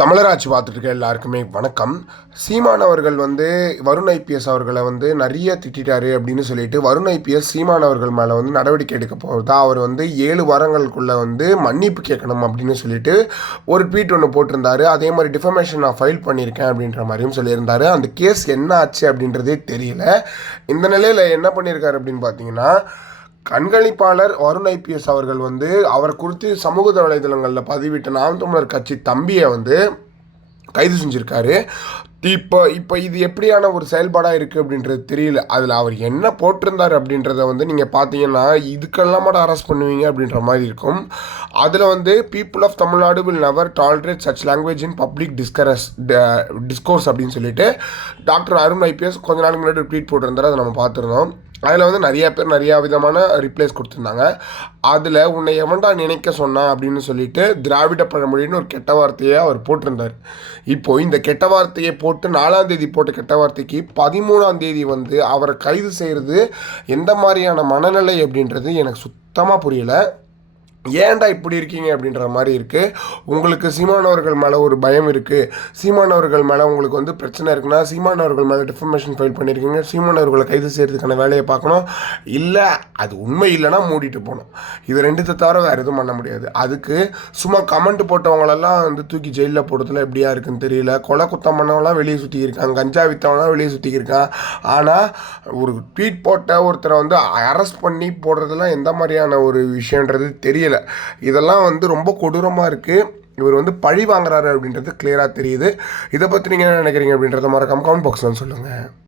தமிழராட்சி பார்த்துட்டு எல்லாருக்குமே வணக்கம். சீமான் அவர்கள் வந்து வருண் ஐபிஎஸ் அவர்களை வந்து நிறைய திட்டாரு அப்படின்னு சொல்லிட்டு வருண் ஐபிஎஸ் சீமான் அவர்கள் மேலே வந்து நடவடிக்கை எடுக்க போகிறதா அவர் வந்து ஏழு வாரங்களுக்குள்ளே வந்து மன்னிப்பு கேட்கணும் அப்படின்னு சொல்லிட்டு ஒரு ட்வீட் ஒன்று போட்டிருந்தாரு. அதே மாதிரி டிஃபமேஷன் நான் ஃபைல் பண்ணியிருக்கேன் அப்படின்ற மாதிரியும் சொல்லியிருந்தாரு. அந்த கேஸ் என்ன ஆச்சு அப்படின்றதே தெரியல. இந்த நிலையில் என்ன பண்ணியிருக்காரு அப்படின்னு பார்த்தீங்கன்னா கண்காணிப்பாளர் வருண் ஐபிஎஸ் அவர்கள் வந்து அவர் குறித்து சமூக வலைதளங்களில் பதிவிட்ட நாம் தமிழர் கட்சி தம்பியை வந்து கைது செஞ்சுருக்காரு. இப்போ இப்போ இது எப்படியான ஒரு செயல்பாடாக இருக்குது அப்படின்றது தெரியல. அதில் அவர் என்ன போட்டிருந்தார் அப்படின்றத வந்து நீங்கள் பார்த்தீங்கன்னா இதுக்கெல்லாம் மட்டும் அரெஸ்ட் பண்ணுவீங்க அப்படின்ற மாதிரி இருக்கும். அதில் வந்து people of Tamil Nadu will never tolerate such language in public discourse discourse அப்படின்னு சொல்லிட்டு டாக்டர் அருண் ஐபிஎஸ் கொஞ்ச நாளுக்கு முன்னாடி ட்வீட் போட்டிருந்தார். அதை நம்ம பார்த்துருந்தோம். அதில் வந்து நிறையா பேர் நிறையா விதமான ரிப்ளைஸ் கொடுத்துருந்தாங்க. அதில் உன்னை எவன்டா நினைக்க சொன்னான் அப்படின்னு சொல்லிட்டு திராவிட பழமொழின்னு ஒரு கெட்ட வார்த்தையை அவர் போட்டிருந்தார். இப்போது இந்த கெட்ட வார்த்தையை போட்டு நாலாம் தேதி போட்ட கெட்ட வார்த்தைக்கு பதிமூணாம் தேதி வந்து அவரை கைது செய்கிறது எந்த மாதிரியான மனநிலை அப்படின்றது எனக்கு சுத்தமாக புரியலை. ஏன்டா இப்படி இருக்கீங்க அப்படின்ற மாதிரி இருக்குது உங்களுக்கு சீமானவர்கள் மேலே ஒரு பயம் இருக்குது சீமானவர்கள் மேலே உங்களுக்கு வந்து பிரச்சனை இருக்குன்னா சீமானவர்கள் மேலே டிஃபர்மேஷன் ஃபைல் பண்ணியிருக்கீங்க சீமானவர்களை கைது செய்கிறதுக்கான வேலையை பார்க்கணும். இல்லை அது உண்மை இல்லைன்னா மூடிட்டு போகணும். இது ரெண்டுத்தை தவிர வேறு எதுவும் பண்ண முடியாது. அதுக்கு சும்மா கமெண்ட் போட்டவங்களெல்லாம் வந்து தூக்கி ஜெயிலில் போடுறதுல எப்படியா இருக்குன்னு தெரியல. கொலை குத்தம் பண்ணவங்களாம் வெளியே சுற்றி இருக்காங்க. கஞ்சா வித்தவங்களாம் வெளியே சுற்றி இருக்கான் ஆனால் ஒரு ட்வீட் போட்ட ஒருத்தரை வந்து அரெஸ்ட் பண்ணி போடுறதுலாம் எந்த மாதிரியான ஒரு விஷயன்றது தெரியல. இதெல்லாம் வந்து ரொம்ப கொடூரமாக இருக்குது இவர் வந்து பழி வாங்குறாரு அப்படின்றது கிளியராக தெரியுது. இதை பற்றி நீங்கள் என்ன நினைக்கிறீங்க அப்படின்றத மறக்காம கமெண்ட் பாக்ஸில் சொல்லுங்கள்